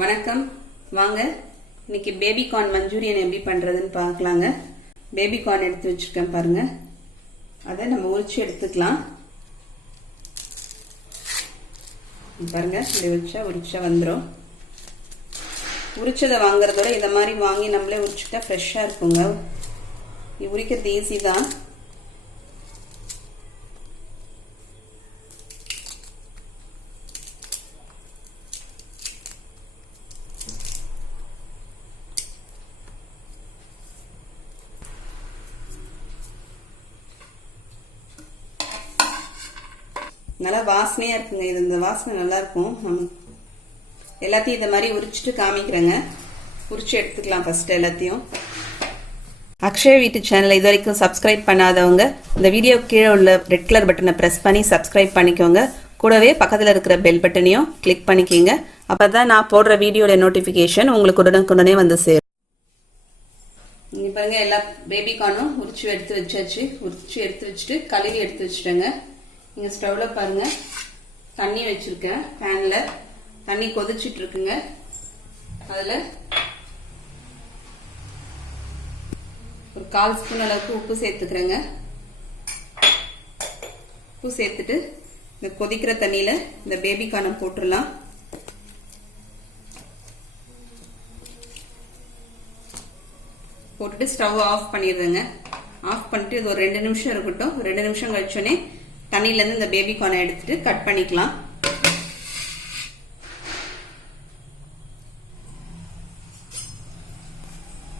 வணக்கம். வாங்க இன்னைக்கு பேபி கார்ன் மஞ்சூரியன் எப்படி பண்றதுன்னு பார்க்கலாங்க. பேபி கார்ன் எடுத்து வச்சிருக்கேன் பாருங்க. அதை நம்ம உரிச்சு எடுத்துக்கலாம். பாருங்க, இப்படி வச்சா உரிச்சா வந்துடும். உரிச்சதை வாங்குறதோட இதை மாதிரி வாங்கி நம்மளே உரிச்சுட்டா ஃப்ரெஷ்ஷாக இருக்குங்க. உரிக்கிறது ஈஸி தான். நல்லா வாசனையா இருக்குங்க. இது இந்த வாசனை நல்லா இருக்கும். எல்லாத்தையும் இதை மாதிரி உரிச்சிட்டு காமிக்கிறேங்க. உரிச்சு எடுத்துக்கலாம் ஃபர்ஸ்ட் எல்லாத்தையும். அக்ஷய் வீட்டு சேனலை இது வரைக்கும் சப்ஸ்கிரைப் பண்ணாதவங்க இந்த வீடியோ கீழே உள்ள ரெட் கலர் பட்டனை ப்ரெஸ் பண்ணி சப்ஸ்கிரைப் பண்ணிக்கோங்க. கூடவே பக்கத்தில் இருக்கிற பெல் பட்டனையும் கிளிக் பண்ணிக்கிங்க. அப்பதான் நான் போடுற வீடியோட நோட்டிஃபிகேஷன் உங்களுக்கு உடனுக்குடனே வந்து சேரும். இங்க பாருங்க, எல்லா பேபி கார்னும் உரிச்சு எடுத்து வச்சாச்சு. உரிச்சு எடுத்து வச்சுட்டு கழுவி எடுத்து வச்சுட்டேங்க. இங்க ஸ்டவ்ல பாருங்க, தண்ணி வச்சிருக்கேன். பேன்ல தண்ணி கொதிச்சிட்டு இருக்குங்க. அதுல ஒரு 1/4 ஸ்பூன் அளவுக்கு உப்பு சேர்த்துக்கிறேங்க. உப்பு சேர்த்துட்டு இந்த கொதிக்கிற தண்ணியில இந்த பேபி கார்னை போட்டுடலாம். போட்டுட்டு ஸ்டவ் ஆஃப் பண்ணிடுறேங்க. ஆஃப் பண்ணிட்டு இது ஒரு 2 நிமிஷம் இருக்கட்டும். 2 நிமிஷம் கழிச்சோடனே தண்ணியில இருந்து இந்த பேபி கார்னை எடுத்துட்டு கட் பண்ணிக்கலாம்.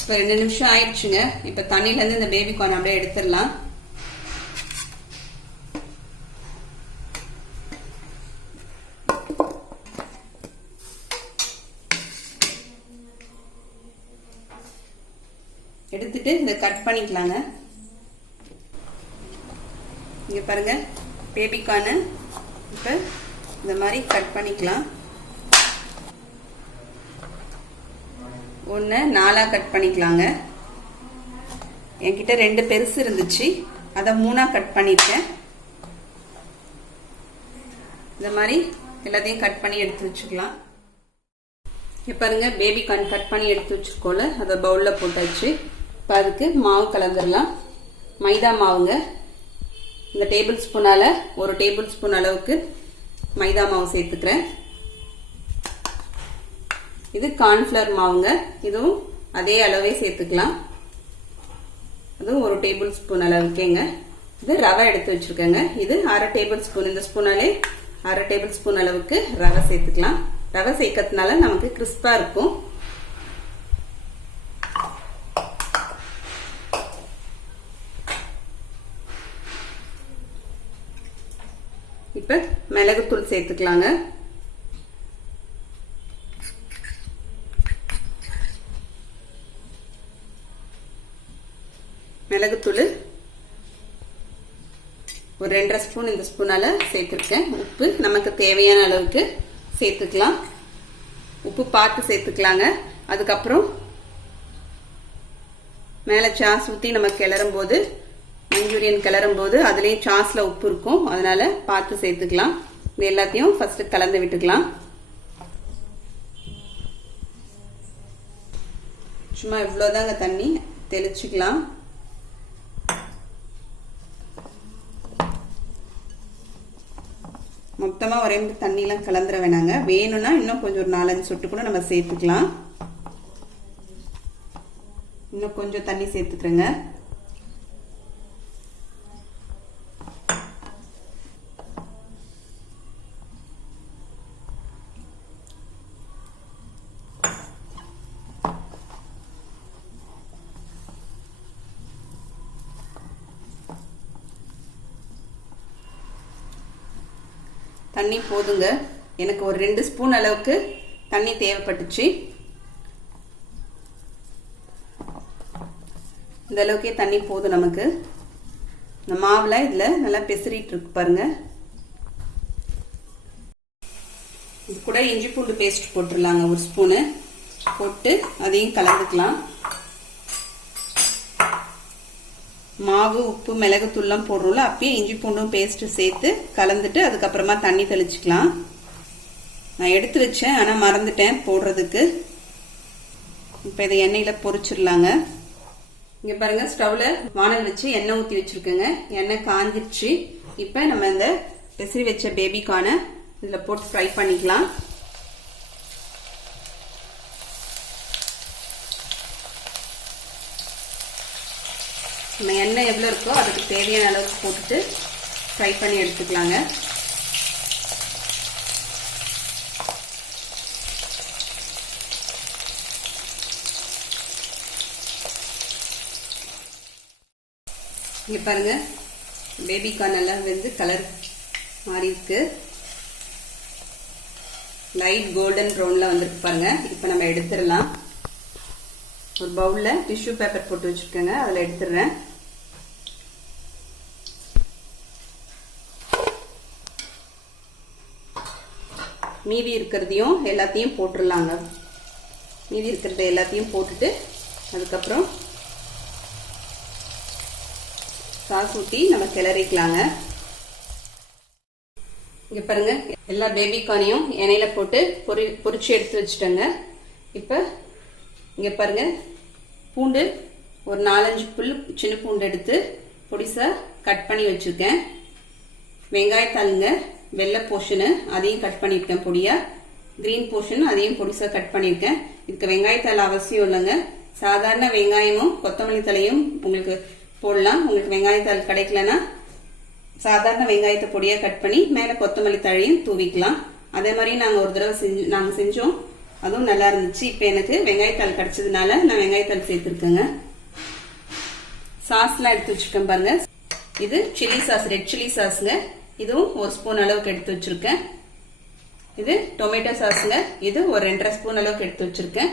இப்ப 2 நிமிஷம் ஆயிடுச்சுங்க. இப்ப தண்ணியில இருந்து இந்த பேபி கார்ன் அப்படியே எடுத்துடலாம். எடுத்துட்டு இதை கட் பண்ணிக்கலாங்க. இங்க பாருங்க, பேபி கார்னை இப்ப இந்த மாதிரி கட் பண்ணிக்கலாம். ஒன்று 4ஆ கட் பண்ணிக்கலாங்க. என்கிட்ட 2 பெருசு இருந்துச்சு, அதை 3ஆ கட் பண்ணிட்டேன். இந்த மாதிரி எல்லாத்தையும் கட் பண்ணி எடுத்து வச்சுக்கலாம். இப்போ பாருங்க, பேபி கார்ன் கட் பண்ணி எடுத்து வச்சிருக்கோம்ல, அதை பவுல்ல போட்டாச்சு. இப்போ அதுக்கு மாவு கலந்துடலாம். மைதா மாவுங்க. இந்த டேபிள் ஸ்பூனால 1 டேபிள் ஸ்பூன் அளவுக்கு மைதா மாவு சேர்த்துக்கிறேன். இது கார்ன்ஃபிளவர் மாவுங்க. இதுவும் அதே அளவே சேர்த்துக்கலாம். அதுவும் 1 டேபிள் ஸ்பூன் அளவுக்கேங்க. இது ரவை எடுத்து வச்சிருக்கேங்க. இது 1/2 டேபிள் ஸ்பூன். இந்த ஸ்பூனாலே 1/2 டேபிள் ஸ்பூன் அளவுக்கு ரவை சேர்த்துக்கலாம். ரவை சேர்க்கறதுனால நமக்கு கிறிஸ்பா இருக்கும். இப்ப மிளகுத்தூள் சேர்த்துக்கலாங்க. மிளகுத்தூள் ஒரு 2.5 ஸ்பூன் இந்த ஸ்பூனால சேர்த்துருக்கேன். உப்பு நமக்கு தேவையான அளவுக்கு சேர்த்துக்கலாம். உப்பு பார்த்து சேர்த்துக்கலாங்க. அதுக்கப்புறம் மேலே சாஸ் ஊற்றி நம்ம கிளறும் போது, மஞ்சூரியன் கிளறும் போது அதுலேயும் சாஸ்ல உப்பு இருக்கும். அதனால பார்த்து சேர்த்துக்கலாம். இது எல்லாத்தையும் ஃபர்ஸ்ட் கலந்து விட்டுக்கலாம். சும்மா இவ்வளோதாங்க தண்ணி தெளிச்சுக்கலாம். மொத்தமாக ஒரே தண்ணியெலாம் கலந்துட வேணாங்க. வேணும்னா இன்னும் கொஞ்சம் ஒரு 4-5 சொட்டு கூட நம்ம சேர்த்துக்கலாம். இன்னும் கொஞ்சம் தண்ணி சேர்த்துக்கிறேங்க. தண்ணி போதுங்க. எனக்கு ஒரு 2 ஸ்பூன் அளவுக்கு தண்ணி தேவைப்பட்டுச்சு. இந்த அளவுக்கே தண்ணி போதும் நமக்கு. இந்த மாவுல இதுல நல்லா பெசரிட்டு இருக்கு பாருங்க. இது கூட இஞ்சி பூண்டு பேஸ்ட் போட்டுடலாங்க. 1 ஸ்பூனு போட்டு அதையும் கலந்துக்கலாம். மாவு உப்பு மிளகுத்தூள்லாம் போடுறோம்ல, அப்பயே இஞ்சி பூண்டும் பேஸ்ட் சேர்த்து கலந்துட்டு அதுக்கப்புறமா தண்ணி தெளிச்சுக்கலாம். நான் எடுத்து வச்சேன், ஆனால் மறந்துட்டேன் போடுறதுக்கு. இப்போ இதை எண்ணெயில் பொரிச்சிடலாங்க. இங்கே பாருங்கள், ஸ்டவ்வில் வானல் வச்சு எண்ணெய் ஊற்றி வச்சுருக்கேங்க. எண்ணெய் காஞ்சிருச்சு. இப்போ நம்ம இந்த பெசரி வச்ச பேபிக்கான இதில் போட்டு ஃப்ரை பண்ணிக்கலாம். நம்ம எண்ணெய் எவ்வளோ இருக்கோ அதுக்கு தேவையான அளவுக்கு போட்டுட்டு ஃப்ரை பண்ணி எடுத்துக்கலாங்க. இங்கே பாருங்கள், பேபிகார்ன் எல்லாம் வந்து கலர் மாறி இருக்கு. லைட் கோல்டன் ப்ரௌனில் வந்துருக்கு பாருங்க. இப்போ நம்ம எடுத்துடலாம். ஒரு பவுலில் டிஷ்யூ பேப்பர் போட்டு வச்சுருக்கேங்க, அதில் எடுத்துடுறேன். மீதி இருக்கிறதையும் எல்லாத்தையும் போட்டுடலாங்க. மீதி இருக்கிறத எல்லாத்தையும் போட்டுட்டு அதுக்கப்புறம் சாஸ் ஊற்றி நம்ம கிளறிக்கலாங்க. இங்கே பாருங்க, எல்லா பேபிகார்னையும் எண்ணெயில் போட்டு பொரிச்சு எடுத்து வச்சுட்டேங்க. இப்போ இங்கே பாருங்க, பூண்டு ஒரு 4-5 புல் சின்ன பூண்டு எடுத்து பொடிசாக கட் பண்ணி வச்சுருக்கேன். வெங்காயத்தாளுங்க, வெள்ளை போர்ஷனு அதையும் கட் பண்ணியிருக்கேன் பொடியாக. க்ரீன் போர்ஷன் அதையும் பொடிசாக கட் பண்ணியிருக்கேன். இதுக்கு வெங்காயத்தாள் அவசியம் இல்லைங்க. சாதாரண வெங்காயமும் கொத்தமல்லி தலையும் உங்களுக்கு போடலாம். உங்களுக்கு வெங்காயத்தாள் கிடைக்கலன்னா சாதாரண வெங்காயத்தை பொடியாக கட் பண்ணி மேலே கொத்தமல்லி தழையும் தூவிக்கலாம். அதே மாதிரி நாங்கள் ஒரு தடவை நாங்கள் செஞ்சோம், அதுவும் நல்லா இருந்துச்சு. இப்போ எனக்கு வெங்காயத்தாள் கிடைச்சதுனால நான் வெங்காயத்தாள் சேர்த்துருக்கேங்க. சாஸ்லாம் எடுத்து வச்சுருக்கேன் பாருங்க. இது சில்லி சாஸ், ரெட் சில்லி சாஸுங்க. இதுவும் 1 ஸ்பூன் அளவுக்கு எடுத்து வச்சுருக்கேன். இது டொமேட்டோ சாஸுங்க. இது ஒரு 2.5 ஸ்பூன் அளவுக்கு எடுத்து வச்சுருக்கேன்.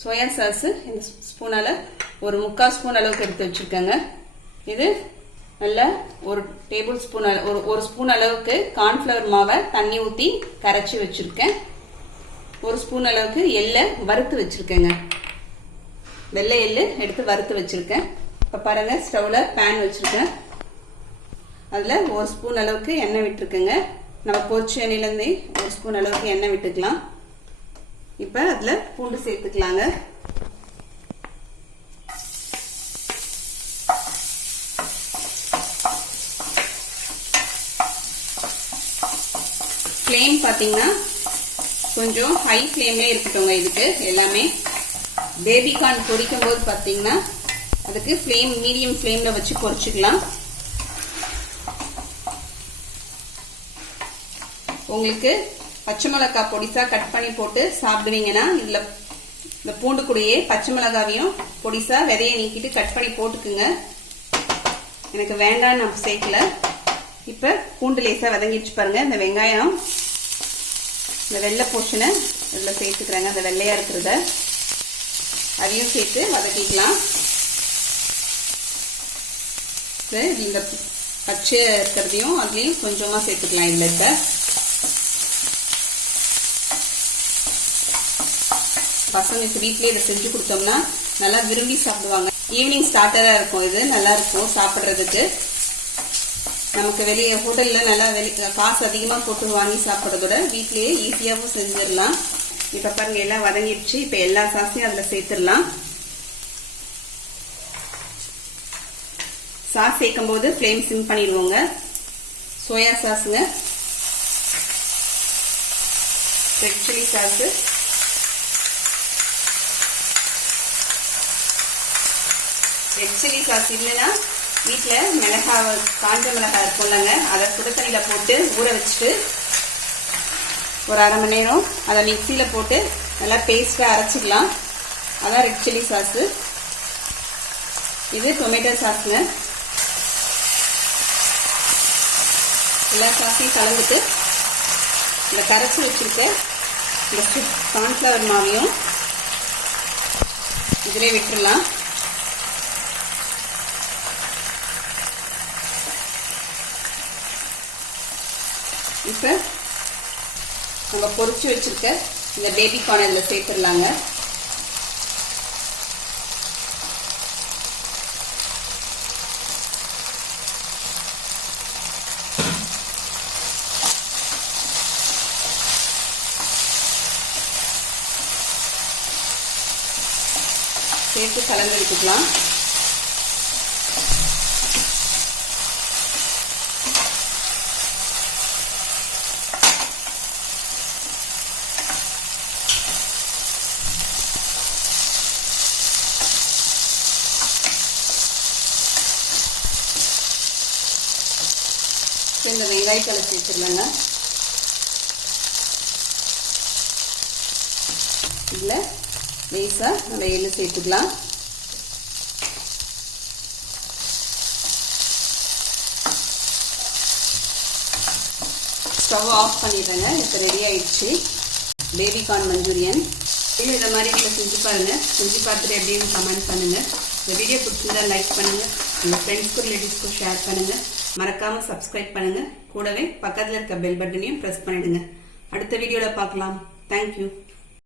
சோயா சாஸு இந்த ஸ்பூனால் ஒரு 3/4 ஸ்பூன் அளவுக்கு எடுத்து வச்சுருக்கேங்க. இது நல்லா ஒரு டேபிள் ஸ்பூன் ஒரு ஸ்பூன் அளவுக்கு கார்ன்ஃப்ளவர் மாவை தண்ணி ஊற்றி கரைச்சி வச்சுருக்கேன். 1 ஸ்பூன் அளவுக்கு எள்ளை வறுத்து வச்சுருக்கேங்க. வெள்ளை எள்ளு எடுத்து வறுத்து வச்சுருக்கேன். இப்போ பாருங்கள், ஸ்டவ்வில் பேன் வச்சுருக்கேன். அதில் 1 ஸ்பூன் அளவுக்கு எண்ணெய் விட்டுருக்கேங்க. நம்ம பொரிச்ச எண்ணெயிலேருந்தே 1 ஸ்பூன் அளவுக்கு எண்ணெய் விட்டுக்கலாம். இப்போ அதில் பூண்டு சேர்த்துக்கலாங்க. ஃப்ளேம் பார்த்தீங்கன்னா கொஞ்சம் ஹை ஃப்ளேம்லேயே இருக்கட்டுங்க. இதுக்கு எல்லாமே பேபிகார்ன் பொரிக்கும் போது பார்த்தீங்கன்னா அதுக்கு ஃப்ளேம் மீடியம் ஃப்ளேமில் வச்சு பொரிச்சுக்கலாம். உங்களுக்கு பச்சை மிளகாய் பொடிசா கட் பண்ணி போட்டு சாப்பிடுவீங்கன்னா இதில் இந்த பூண்டு கூடயே பச்சை மிளகாவையும் பொடிசா விதையை நீக்கிட்டு கட் பண்ணி போட்டுக்குங்க. எனக்கு வேண்டான்னு நான் சேர்க்கல. இப்போ பூண்டு லேசாக வதங்கிடுச்சு பாருங்க. இந்த வெங்காயம், இந்த வெள்ளை போர்ஷனை இதில் சேர்த்துக்கிறாங்க. அந்த வெள்ளையாக இருக்கிறத அதையும் சேர்த்து வதக்கிக்கலாம். இந்த பச்சை இருக்கிறதையும் அதுலேயும் கொஞ்சமாக சேர்த்துக்கலாம். இதில் இப்போ பசங்களுக்கு வீட்லேயே இதை செஞ்சு கொடுத்தோம்னா நல்லா விரும்பி சாப்பிடுவாங்க. ஈவினிங் ஸ்டார்டராக இருக்கும். இது நல்லா இருக்கும் சாப்பிட்றதுக்கு. நமக்கு வெளியே ஹோட்டலில் நல்லா காசு அதிகமாக போட்டு வாங்கி சாப்பிட்றதோட வீட்லேயே ஈஸியாகவும் செஞ்சிடலாம். இப்போ பாருங்க, எல்லாம் வதங்கிடுச்சு. இப்போ எல்லா சாஸையும் அதில் சேர்த்துடலாம். சாஸ் சேர்க்கும் போது ஃப்ளேம் சிம் பண்ணிடுவோங்க. சோயா சாஸுங்க, red chilli sauce, red chilli sauce இல்லைன்னா வீட்டில் மிளகாய், காஞ்ச மிளகாய் இருக்கும்லங்க, அதை சுடு தண்ணியில் போட்டு ஊற வச்சுட்டு ஒரு 1/2 மணி நேரம் அதை மிக்சியில் போட்டு நல்லா பேஸ்ட்டாக அரைச்சிக்கலாம். அதான் ரெட் சில்லி சாஸு. இது டொமேட்டோ சாஸுங்க. எல்லா சாஸையும் கலந்துட்டு இந்த கரைச்சி வச்சுருக்க இந்த கார்ன்ஃப்ளவர் மாவையும் இதிலே விட்டுடலாம். இப்போ நம்ம பொரிச்சு வச்சிருக்க இந்த பேபிகார்ன் இதில் சேர்த்துடலாங்க. சேர்த்து கலந்து எடுத்துக்கலாம். இந்த வெங்காயத்தலை சேர்த்துடலாங்க. இதில் லேசாக நம்ம எள்ளு சேர்த்துக்கலாம். ஸ்டவ் ஆஃப் பண்ணிடுறேங்க. இப்போ ரெடி ஆயிடுச்சு பேபிகார்ன் மஞ்சூரியன். இதை மாதிரி வீட்டில் செஞ்சு பாருங்கள். செஞ்சு பார்த்துட்டு எப்படின்னு கமெண்ட் பண்ணுங்கள். இந்த வீடியோ பிடிச்சிருந்தா லைக் பண்ணுங்கள். உங்கள் ஃப்ரெண்ட்ஸ்க்கும் ரிலேட்டிவ்ஸ்க்கும் ஷேர் பண்ணுங்கள். மறக்காமல் சப்ஸ்கிரைப் பண்ணுங்கள். கூடவே பக்கத்தில் இருக்க பெல் பட்டனையும் ப்ரெஸ் பண்ணிடுங்க. அடுத்த வீடியோவில் பார்க்கலாம். தேங்க்யூ.